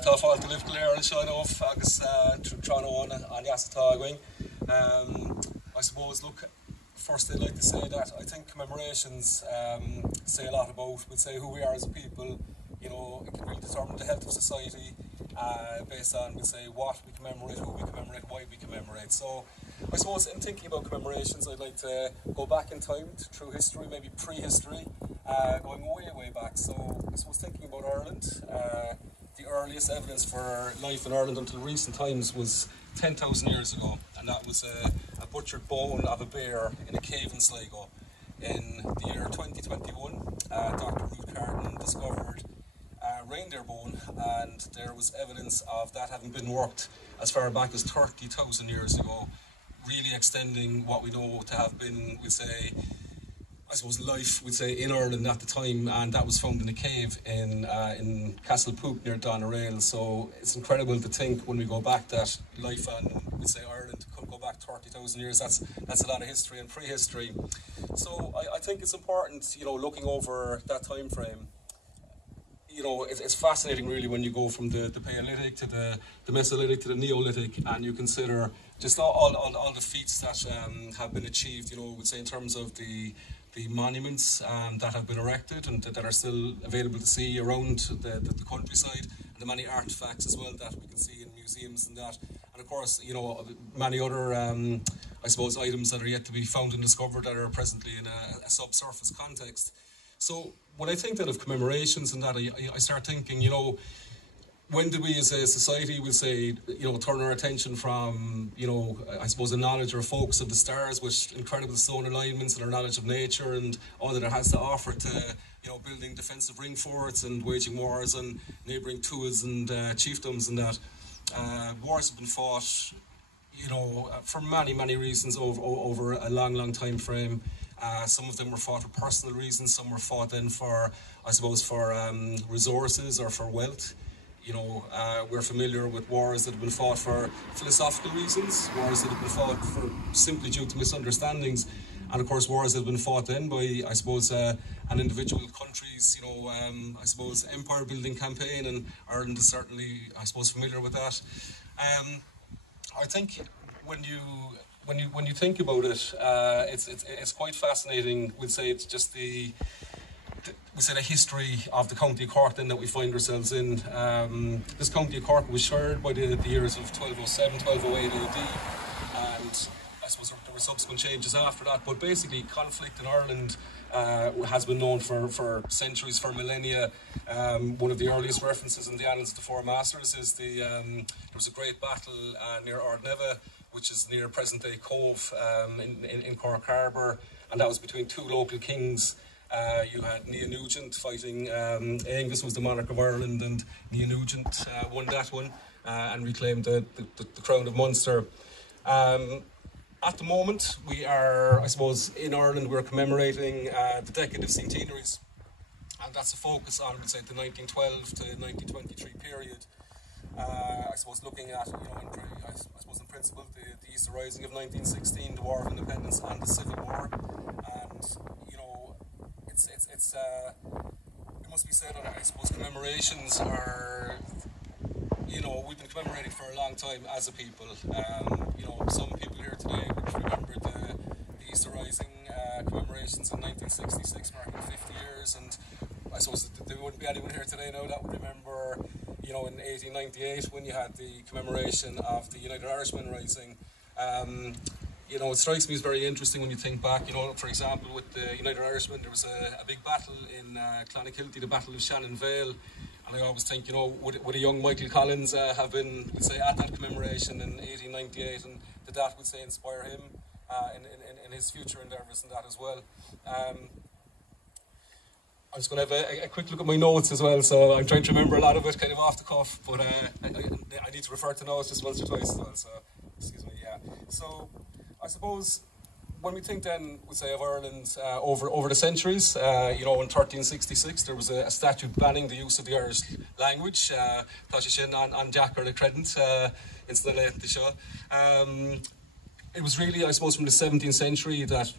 Tá fáilte libh go léir an seo óh agus trána an Yasatá going. I suppose, look, first I'd like to say that I think commemorations say a lot about, we'd say, who we are as a people. You know, it can really determine the health of society based on, we'd say, what we commemorate, who we commemorate, why we commemorate. So I suppose in thinking about commemorations, I'd like to go back in time through history, maybe pre-history, going way back. So I suppose thinking about Ireland, the earliest evidence for life in Ireland until recent times was 10,000 years ago, and that was a butchered bone of a bear in a cave in Sligo. In the year 2021, Dr. Free discovered a reindeer bone, and there was evidence of that having been worked as far back as 30,000 years ago, really extending what we know to have been, we'd say, I suppose, life, we'd say, in Ireland at the time, and that was found in a cave in Castlepook near Doneraile. So it's incredible to think when we go back that life on, we'd say, Ireland could go back 30,000 years. That's a lot of history and prehistory. So I think it's important, you know, looking over that time frame. You know, it's fascinating really when you go from the Paleolithic to the Mesolithic to the Neolithic, and you consider just all the feats that have been achieved, you know, we'd say, in terms of the monuments that have been erected and that are still available to see around the countryside, and the many artifacts as well that we can see in museums and that. And of course, you know, many other, I suppose, items that are yet to be found and discovered that are presently in a subsurface context. So when I think that of commemorations and that, I start thinking, you know, when did we as a society, we'll say, you know, turn our attention from, you know, I suppose, a knowledge or a focus of the stars with incredible stone alignments and our knowledge of nature and all that it has to offer to, you know, building defensive ring forts and waging wars on neighbouring tuas and chiefdoms and that. Wars have been fought, you know, for many reasons over a long time frame. Some of them were fought for personal reasons, some were fought then for, I suppose, for resources or for wealth. You know, we're familiar with wars that have been fought for philosophical reasons, wars that have been fought for simply due to misunderstandings, and of course wars that have been fought then by, I suppose, an individual country's, you know, I suppose, empire building campaign, and Ireland is certainly, I suppose, familiar with that. I think when you think about it, it's quite fascinating. We'd say it's just the history of the County of Cork then that we find ourselves in. This County of Cork was shared by the years of 1207, 1208 AD, and I suppose there were subsequent changes after that, but basically conflict in Ireland has been known for centuries, for millennia. One of the earliest references in the Annals of the Four Masters is there was a great battle near Ardneva, which is near present-day Cove in Cork Harbour, and that was between two local kings. You had Nia Nugent fighting, Angus was the monarch of Ireland, and Nia Nugent won that one and reclaimed the crown of Munster. At the moment, we are, I suppose, in Ireland, we're commemorating the decade of centenaries, and that's a focus on, let's say, the 1912 to 1923 period. I suppose looking at, you know, I suppose in principle, the Easter Rising of 1916, the War of Independence, and the Civil War, and you know, it must be said that I suppose commemorations are, you know, we've been commemorating for a long time as a people. You know, some people here today would remember the Easter Rising commemorations in 1966, marking 50 years, and I suppose there wouldn't be anyone here today now that would remember, you know, in 1898 when you had the commemoration of the United Irishmen Rising. You know, it strikes me as very interesting when you think back, you know, for example, with the United Irishmen, there was a big battle in Clonakilty, the Battle of Shannon Vale, and I always think, you know, would a young Michael Collins have been, let's say, at that commemoration in 1898, and did that, would say, inspire him in his future endeavours and that as well. I'm just going to have a quick look at my notes as well, so I'm trying to remember a lot of it kind of off the cuff, but I need to refer to notes just once or twice as well, so excuse me, yeah. So I suppose when we think then, we'll say, of Ireland over the centuries, you know, in 1366 there was a statute banning the use of the Irish language, on Jack or the Credent, it was really, I suppose, from the 17th century that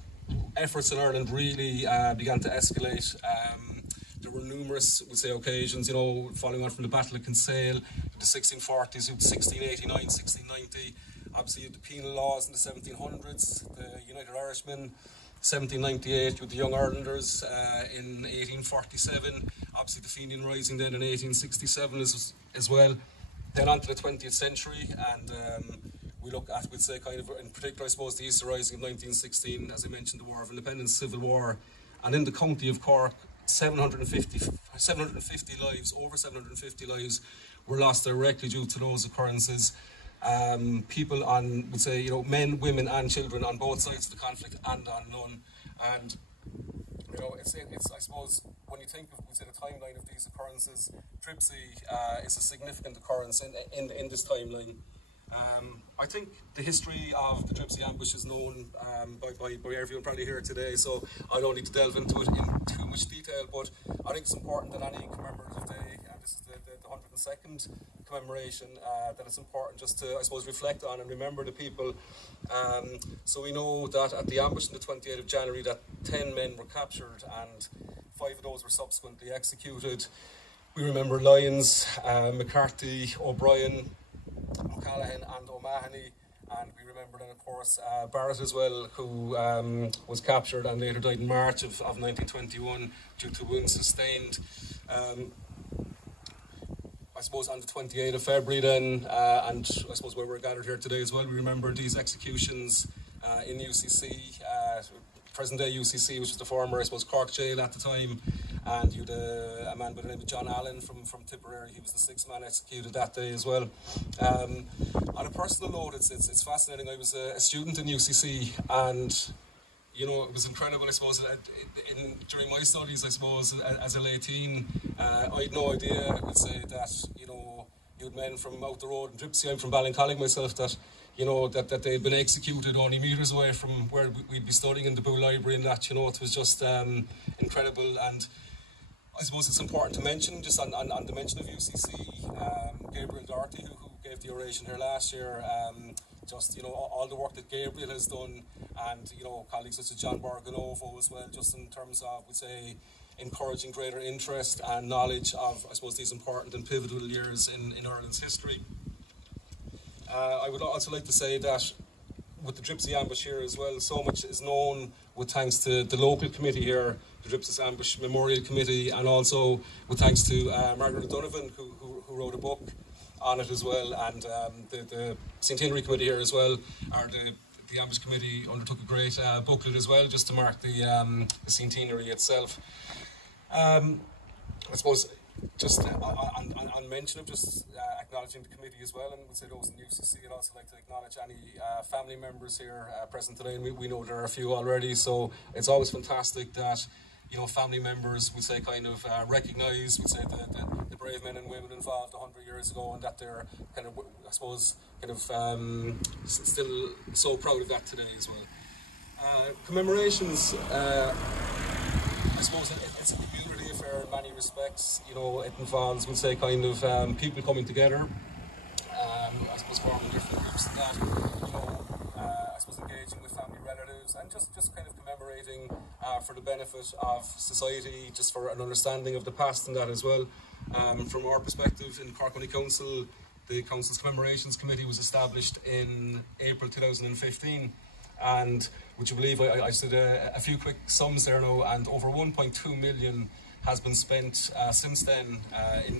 efforts in Ireland really began to escalate. There were numerous, we'll say, occasions, you know, following on from the Battle of Kinsale, the 1640s, 1689, 1690. Obviously, you had the penal laws in the 1700s, the United Irishmen, 1798, with the Young Irelanders in 1847. Obviously, the Fenian Rising then in 1867 as well. Then on to the 20th century, and we look at, we'd say, kind of, in particular, I suppose, the Easter Rising of 1916, as I mentioned, the War of Independence, Civil War. And in the county of Cork, 750 lives, over 750 lives, were lost directly due to those occurrences. People on, would say, you know, men, women and children on both sides of the conflict and on none. And, you know, it's I suppose, when you think of, we'd say, the timeline of these occurrences, Dripsey is a significant occurrence in this timeline. I think the history of the Dripsey ambush is known by everyone probably here today, so I don't need to delve into it in too much detail, but I think it's important that any commemorative day, and this is the 102nd commemoration, that it's important just to, I suppose, reflect on and remember the people. So we know that at the ambush on the 28th of January that 10 men were captured and 5 of those were subsequently executed. We remember Lyons, McCarthy, O'Brien, O'Callaghan and O'Mahony, and we remember then, of course, Barrett as well, who was captured and later died in March of 1921 due to wounds sustained. I suppose on the 28th of February then, and I suppose where we're gathered here today as well, we remember these executions in UCC, present-day UCC, which was the former, I suppose, Cork jail at the time. And you had a man by the name of John Allen from Tipperary. He was the 6th man executed that day as well. On a personal note, it's fascinating. I was a student in UCC, and you know, it was incredible, I suppose, during my studies, I suppose, as a late teen, I had no idea, I would say, that, you know, you had men from out the road in Dripsey, I'm from Ballincollig myself, that, you know, that they had been executed only metres away from where we'd be studying in the Bull Library, and that, you know, it was just incredible. And I suppose it's important to mention, just on the mention of UCC, Gabriel Doherty, who gave the oration here last year, just, you know, all the work that Gabriel has done, and, you know, colleagues such as John Borganovo as well, just in terms of, we'd say, encouraging greater interest and knowledge of, I suppose, these important and pivotal years in Ireland's history. I would also like to say that with the Dripsey ambush here as well, so much is known with thanks to the local committee here, the Dripsey Ambush Memorial Committee, and also with thanks to Margaret O'Donovan, who wrote a book on it as well, and the Centenary Committee here as well, or the Ambush Committee undertook a great booklet as well, just to mark the centenary itself. I suppose just on mention of just acknowledging the committee as well, and we'll say those in UCC, I'd also like to acknowledge any family members here present today, and we know there are a few already, so it's always fantastic that, you know, family members would say kind of recognise, would say the brave men and women involved 100 years ago, and that they're kind of, I suppose, kind of still so proud of that today as well. Commemorations, I suppose it's a community affair in many respects. You know, it involves, we'll say, kind of people coming together, I suppose forming different groups and that, you know, I suppose engaging with family relatives and just kind of commemorating for the benefit of society, just for an understanding of the past and that as well. From our perspective in Cork County Council, the Council's Commemorations Committee was established in April 2015, and would you believe I just did a few quick sums there now, and over 1.2 million has been spent since then in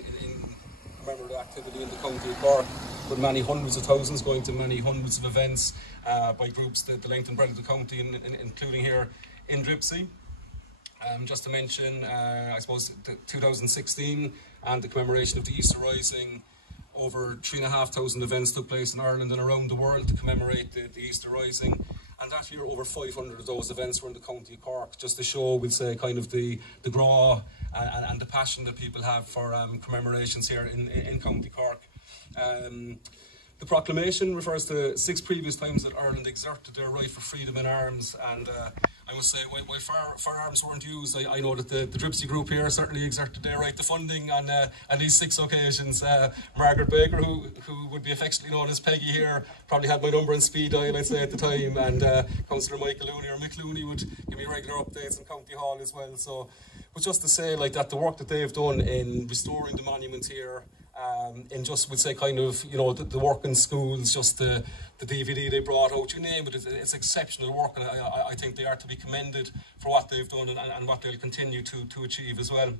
commemorative activity in the county of Cork, with many hundreds of thousands going to many hundreds of events by groups the length and breadth of the county, including here in Dripsey. Just to mention, I suppose, 2016 and the commemoration of the Easter Rising, over 3,500 events took place in Ireland and around the world to commemorate the Easter Rising. And that year, over 500 of those events were in the county of Cork, just to show, we'll say, kind of the draw and the passion that people have for commemorations here in County Cork. The proclamation refers to 6 previous times that Ireland exerted their right for freedom in arms, and I must say, while firearms weren't used, I know that the Dripsey group here certainly exerted their right to funding on at least 6 occasions. Margaret Baker, who would be affectionately known as Peggy here, probably had my number in speed dial, I'd say, at the time, and Councillor Michael Looney or Mick Looney would give me regular updates in County Hall as well. So But just to say, like, that the work that they've done in restoring the monument here, in just, would say, kind of, you know, the work in schools, just the DVD they brought out, you name it, it's exceptional work, and I think they are to be commended for what they've done and what they'll continue to achieve as well.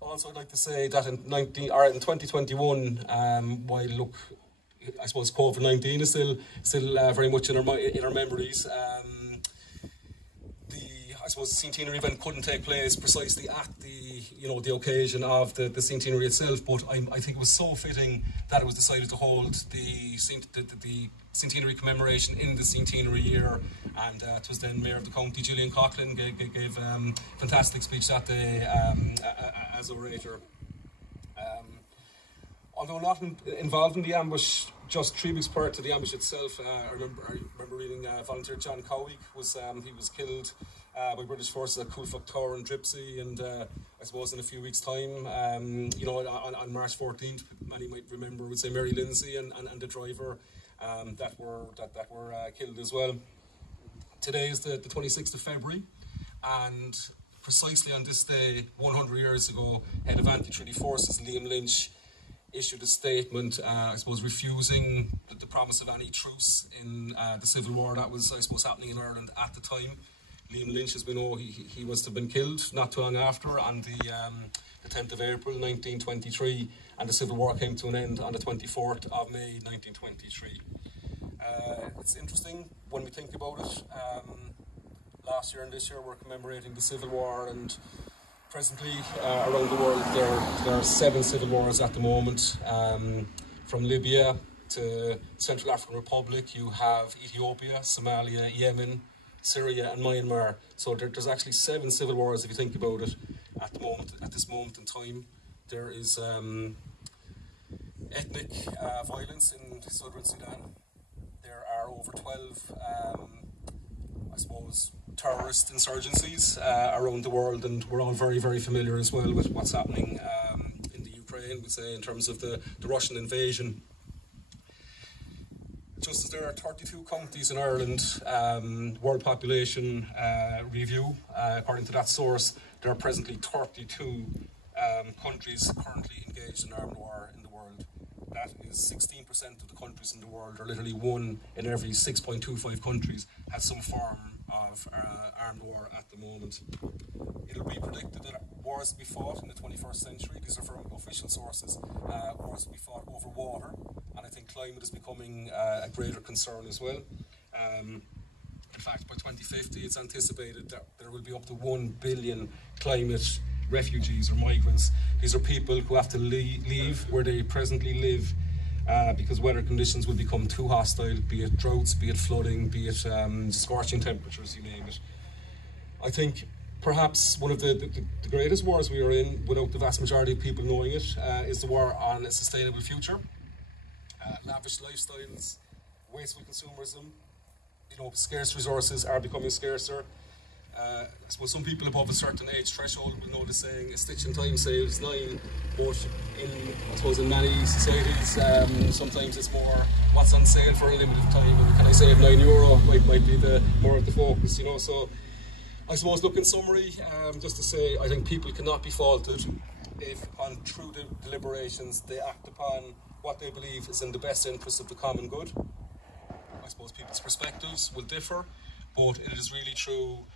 Also, I'd like to say that in 2021, while, look, I suppose COVID-19 is still very much in our memories. I suppose the centenary event couldn't take place precisely at the occasion of the centenary itself, but I think it was so fitting that it was decided to hold the centenary commemoration in the centenary year, and it was then Mayor of the County, Gillian Coughlin, gave a fantastic speech that day as orator. Although not involved in the ambush, just 3 weeks prior to the ambush itself, I remember reading volunteer John Cowick he was killed by British forces at Coolfuck Tower and Dripsey, and I suppose in a few weeks' time, on March 14th, many might remember, would say, Mary Lindsay and the driver that were killed as well. Today is the 26th of February, and precisely on this day, 100 years ago, head of anti-treaty forces Liam Lynch issued a statement, I suppose, refusing the promise of any truce in the civil war that was, I suppose, happening in Ireland at the time. Liam Lynch, as we know, he was to have been killed not too long after, on the 10th of April 1923, and the civil war came to an end on the 24th of May 1923. It's interesting when we think about it. Last year and this year we're commemorating the civil war, and presently around the world there are 7 civil wars at the moment. From Libya to Central African Republic, you have Ethiopia, Somalia, Yemen, Syria and Myanmar. So there's actually 7 civil wars if you think about it at this moment in time. There is ethnic violence in southern Sudan. There are over 12 I suppose terrorist insurgencies around the world, and we're all very, very familiar as well with what's happening in the Ukraine, we say, in terms of the Russian invasion. Just as there are 32 counties in Ireland, World Population Review, according to that source, there are presently 32 countries currently engaged in armed war in the world. That is 16% of the countries in the world, or literally 1 in every 6.25 countries, has some form of armed war at the moment. It'll be predicted that wars will be fought in the 21st century. These are from official sources. Wars will be fought over water, and I think climate is becoming a greater concern as well. In fact, by 2050, it's anticipated that there will be up to 1 billion climate refugees or migrants. These are people who have to leave where they presently live because weather conditions will become too hostile, be it droughts, be it flooding, be it scorching temperatures, you name it. I think perhaps one of the greatest wars we are in, without the vast majority of people knowing it, is the war on a sustainable future. Lavish lifestyles, wasteful consumerism, scarce resources are becoming scarcer. I suppose some people above a certain age threshold will know the saying, a stitch in time saves 9, but in many societies, sometimes it's more what's on sale for a limited time, and can I save €9 might be more of the focus, So I suppose, look, in summary, just to say, I think people cannot be faulted if on true deliberations they act upon what they believe is in the best interest of the common good. I suppose people's perspectives will differ, but it is really true.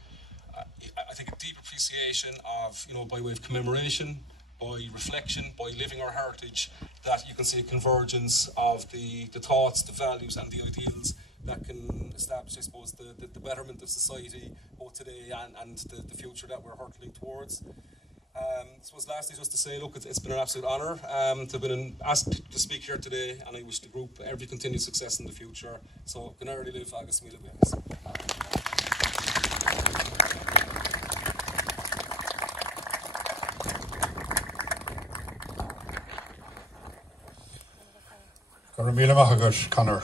I think a deep appreciation of, by way of commemoration, by reflection, by living our heritage, that you can see a convergence of the thoughts, the values and the ideals that can establish, I suppose, the betterment of society, both today and the future that we're hurtling towards. I suppose lastly, just to say, look, it's been an absolute honour to have been asked to speak here today, and I wish the group every continued success in the future. So, good night, live, agus mille beans. Conor.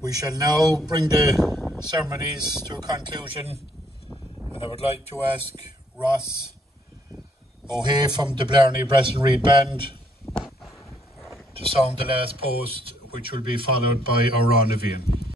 We shall now bring the ceremonies to a conclusion, and I would like to ask Ross O'Hay from the Blarney Brass and Reed Band to sound the last post, which will be followed by Oran Navian.